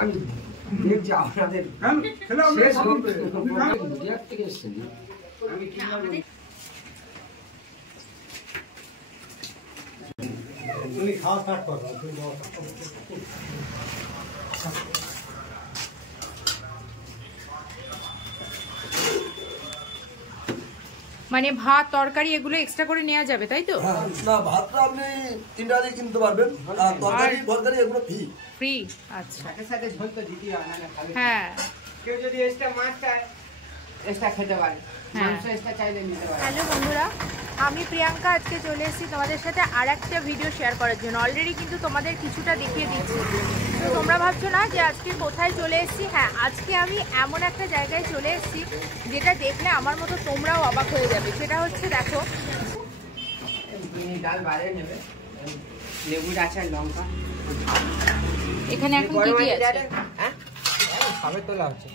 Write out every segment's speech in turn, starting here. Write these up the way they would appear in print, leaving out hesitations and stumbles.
আমি দেখছি আপনাদের শেষ গুজরাট থেকে এসেছেন আমি তুমি খাওয়া স্টার্ট করো মানে ভাত তরকারি এগুলো এক্সট্রা করে নেওয়া যাবে তাই তো? না ভাতটা আপনি 3 টাকা দিয়ে কিনতে পারবেন আর তরকারি এগুলো ফ্রি। আচ্ছা এর সাথে ঝোল তো দিতেই হয় না খালি। হ্যাঁ কেউ যদি এক্সট্রা মাছ চায় এক্সট্রা খেতে পারে, মাংস এক্সট্রা চাইলে নিতে পারে। হ্যালো বন্ধুরা, আমি প্রিয়াঙ্কা আজকে চলে এসেছি তোমাদের সাথে আরেকটা ভিডিও শেয়ার করার জন্য। অলরেডি কিন্তু তোমাদের কিছুটা দেখিয়ে দিচ্ছি, তো তোমরা ভাবছো না যে আজকে কোথায় চলে এসেছি। হ্যাঁ, আজকে আমি এমন একটা জায়গায় চলে এসেছি যেটা দেখলে আমার মতো তোমরাও অবাক হয়ে যাবে। সেটা হচ্ছে দেখো, ডাল বাইরে নেবে, লেবুর আচার, লঙ্কা। এখানে এখন কি কি আছে? হ্যাঁ খাবে তোলা হচ্ছে।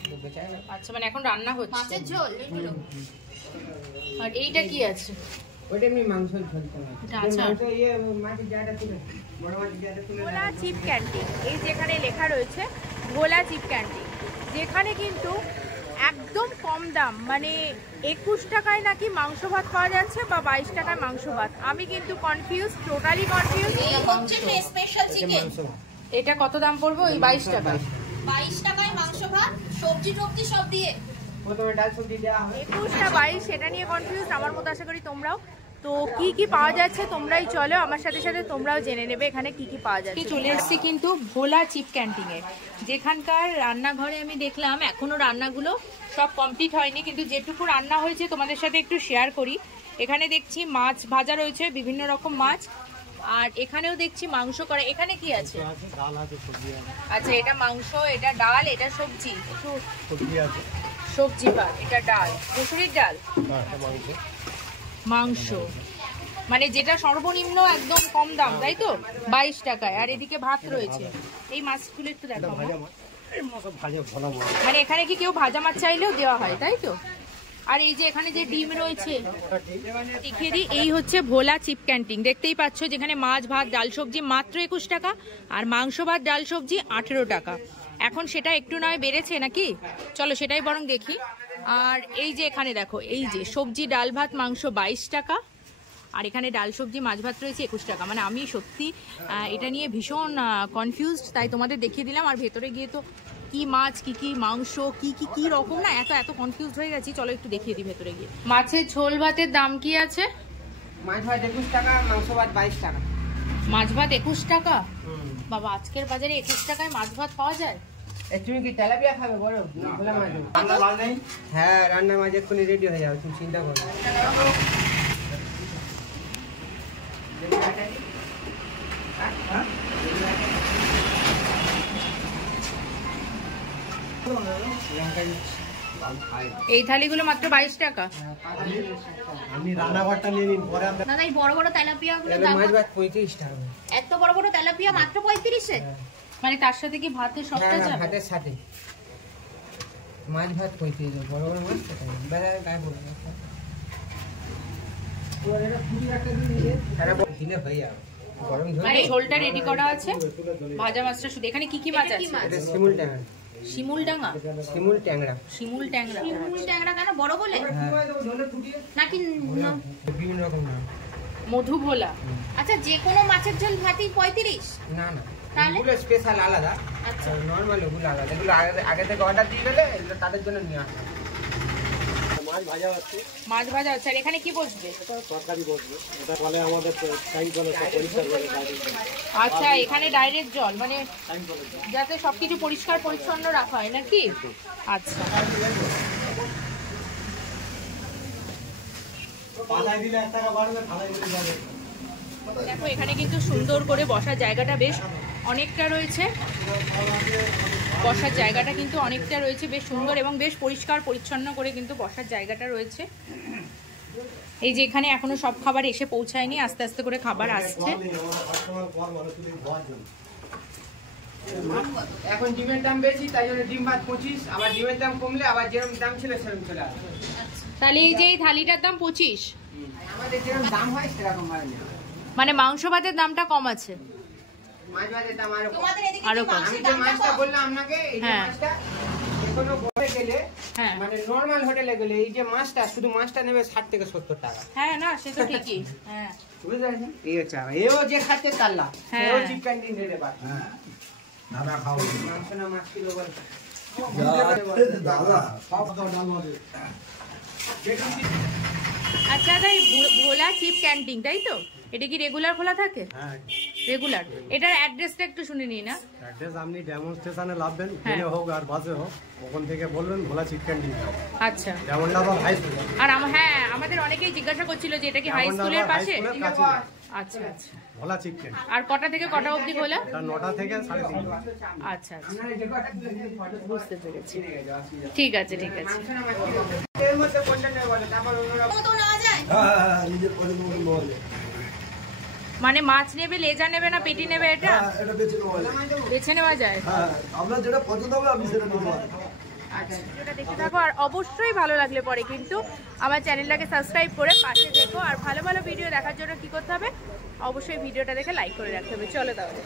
আচ্ছা, মানে এখন রান্না হচ্ছে মাছের ঝোল এগুলো। আর এইটা কি আছে? ওটা এমনি মাংসের ঝোল তোলা। আচ্ছা, মাংস ইয়ে মাছের জায়গা তুলে, বড় মাছের জায়গা তুলে। ভোলা চিপ ক্যান্টিন, এই যেখানে লেখা রয়েছে ভোলা চিপ ক্যান্টিন, যেখানে কিন্তু একদম কম দাম, মানে 21 টাকায় নাকি মাংস ভাত পাওয়া যাচ্ছে বা 22 টাকায় মাংস ভাত। আমি কিন্তু confuse, totally confuse. Special chicken, এটা কত দাম পড়বে? ওই 22 টাকা। 22 টাকায় মাংস ভাত, সবজি টবজি সব দিয়ে। প্রথমে ডাল সবজি দেওয়া হয়। 21 না 22 সেটা নিয়ে কনফিউজ আমার মতো, আশা করি তোমরাও। তো কি কি পাওয়া যাচ্ছে তোমরাই চলো আমার সাথে সাথে তোমরাও জেনে নেবে এখানে কি কি পাওয়া যাচ্ছে। চলে এসেছি কিন্তু ভোলা চিপ ক্যান্টিনে, যেখানকার রান্নাঘরে আমি দেখলাম এখনো রান্নাগুলো সব কমপ্লিট হয়নি, কিন্তু যেটুকু রান্না হয়েছে তোমাদের সাথে একটু শেয়ার করি। এখানে দেখছি মাছ ভাজা রয়েছে, বিভিন্ন রকম মাছ, আর এখানেও দেখছি মাংস করা। এখানে কি আছে? আচ্ছা, এটা মাংস, এটা ডাল, এটা সবজি, একটু সবজি ভাত, এটা ডাল, মুসুরির ডাল, মাংস, মানে যেটা সর্বনিম্ন একদম কম দাম তাই তো, 22 টাকায়। আর এদিকে ভাত রয়েছে। এই মাছগুলো একটু দেখো, মানে এখানে কি কেউ ভাজা মাছ চাইলেও দেওয়া হয় তাই তো? আর এই যে এখানে যে ডিম রয়েছে দেখিয়ে দিই, এই হচ্ছে ভোলা চিপ ক্যান্টিন। দেখতেই পাচ্ছ যেখানে মাছ ভাত ডাল সবজি মাত্র 21 টাকা, আর মাংস ভাত ডাল সবজি 18 টাকা। এখন সেটা একটু নয় বেড়েছে নাকি, চলো সেটাই বরং দেখি। আর এই যে এখানে দেখো, এই যে সবজি ডাল ভাত মাংস 22 টাকা, আর এখানে ডাল সবজি মাছ ভাত রয়েছে 21 টাকা। মানে আমি সত্যি এটা নিয়ে ভীষণ কনফিউজড, তাই তোমাদের দেখিয়ে দিলাম। আর ভেতরে গিয়ে তো কি মাছ কি কি মাংস কি কি কি রকম না, এত কনফিউজড হয়ে গেছি। চলো একটু দেখিয়ে দিই ভেতরে গিয়ে। মাছের ঝোল ভাতের দাম কি আছে? মাছ ভাত 21 টাকা, মাংস ভাত 22 টাকা। মাছ ভাত 21 টাকা? বাবা, আজকের বাজারে 21 টাকায় মাছ ভাত পাওয়া যায়? তুমি কি তেলাপিয়া খাবে বলো? ভোলা মাছ। রান্না মাছ নেই? হ্যাঁ, রান্না মাছ এক্ষুনি রেডি হয়ে যাবে, তুমি চিন্তা করো। এই থালিগুলো মাত্র 22 টাকা। আমি রান্নাঘরটা নিয়ে নিন, পরে আমরা দাদা এই বড় বড় তেলাপিয়া গুলো মাছ ভাত 35 টাকা। এত বড় বড় তেলাপিয়া মাত্র 35 এ? মানে তার সাথে কি ভাতের সবটা যাবে? ভাতের সাথে মাছ ভাত 35, বড় বড় মাছ বাজারে গায়ে পড়ে গেছে। ওরেটা ফুটি রাখতে দিলে আরে দিলে হয়ে যাবে। গরম ঝোল, মানে ঝোলটা রেডি করা আছে, ভাজা মাছটা শুধু। এখানে কি কি মাছ আছে? এটা শিমুল ট্যাংরা। শিমুল ডাঙা? শিমুল ট্যাংরা। শিমুল ট্যাংরা। শিমুল ট্যাংরা কেন বড় বলে নাকি? বিভিন্ন রকম নাম। মধু ভোলা। আচ্ছা, যে কোনো মাছের ঝোল ভাতই 35? না না, তাহলে এগুলো স্পেশাল আলাদা। আচ্ছা, নরমাল ওগুলো আলাদা। এগুলো আগে থেকে অর্ডার দিয়ে গেলে এগুলো তাদের জন্য নিয়ে আসা। মাছ ভাজা আছে, মাছ ভাজা আছে। আর এখানে কি বসবে? তরকারি বসবে, এটা বলে আমাদের টাইম বলে পরিষ্কার করে ডাইরেক্ট। আচ্ছা, এখানে ডাইরেক্ট জল, মানে যাতে সবকিছু পরিষ্কার পরিচ্ছন্ন রাখা হয় নাকি? আচ্ছা, পালাই দিলে 1 টাকা বাড়বে, পালাই দিলে যাবে। দেখো এখানে কিন্তু সুন্দর করে বসার জায়গাটা বেশ অনেকটা রয়েছে। বসার জায়গাটা কিন্তু অনেকটা রয়েছে, বেশ সুন্দর এবং বেশ পরিষ্কার পরিচ্ছন্ন করে কিন্তু বসার জায়গাটা রয়েছে। এই যে এখানে এখনো সব খাবার এসে পৌঁছায়নি, আস্তে আস্তে করে খাবার আসছে। এখন ডিমের দাম বেশি, তাই জন্য ডিম ভাত 25, আবার ডিমের দাম কমলে আবার যেরকম দাম ছিল সেরকম চলে আসবে। তাহলে এই যে এই থালিটার দাম 25, আমাদের যেরকম দাম হয় সেরকম হয় না। মানে মাংস ভাতের দামটা কম আছে। মাছ ভাজার দাম আরো কম। তোমাদের এদিকে আরো কি কম। আমি মাংসের যে দামটা মাছটা কম? বললাম আপনাকে, এই যে হ্যাঁ। মাছটা কোনো হোটেলে গেলে, হ্যাঁ। মানে নরমাল হোটেলে গেলে এই যে মাছটা, শুধু মাছটা নেবে 60 থেকে 70 টাকা। হ্যাঁ না সে তো ঠিকই। হ্যাঁ বুঝতে পারছেন? এই হচ্ছে আমার। এও যে খাচ্ছে তাল্লা, হ্যাঁ। এও চিপ ক্যান্টিন রেটে পায়। হ্যাঁ দাদা খাও মাংস না মাছ কিলো বল। দাদা আচ্ছা তাই ভোলা চিপ ক্যান্টিন তাই তো? এটা কি রেগুলার খোলা থাকে? হ্যাঁ রেগুলার। এটার অ্যাড্রেসটা একটু শুনে নিই না। অ্যাড্রেস আপনি ডেমনস্ট্রেশনে নামবেন, হ্যাঁ। ট্রেনে হোক আর বাসে হোক, ওখান থেকে বলবেন ভোলা চিপ ক্যান্টিন। আচ্ছা। যেমন ডাবা হাই স্কুল, আর হ্যাঁ আমাদের অনেকেই জিজ্ঞাসা করছিল যে এটা কি হাই স্কুলের পাশে? আচ্ছা আচ্ছা। ভোলা চিপ ক্যান্টিন। আর কটা থেকে কটা অবধি খোলা? তার 9টা থেকে 3:30। আচ্ছা আচ্ছা আপনারা যে কটা বুঝতে পেরেছি। কিনে গেছে, অসুবিধা নেই। ঠিক আছে ঠিক আছে। মাংস না মাছ কিলো বল। এর মধ্যে কোনটা নেবে বলে, তারপর অন্যরা তো নেওয়া যায়? হ্যাঁ নিজের পছন্দ মতো নেওয়া যায়। মানে মাছ নেবে, লেজা নেবে না পেটি নেবে, এটা হ্যাঁ এটা বেছে নেওয়া যায়। বেছে নেওয়া যায়? হ্যাঁ আপনার যেটা পছন্দ হবে আপনি সেটা নিতে পারেন। আচ্ছা ভিডিওটা দেখে থাকো আর অবশ্যই ভালো লাগলে পরে কিন্তু আমার চ্যানেলটাকে সাবস্ক্রাইব করে পাশে দেখো। আর ভালো ভালো ভিডিও দেখার জন্য কি করতে হবে? অবশ্যই ভিডিওটা দেখে লাইক করে রাখতে হবে। চলো তাহলে।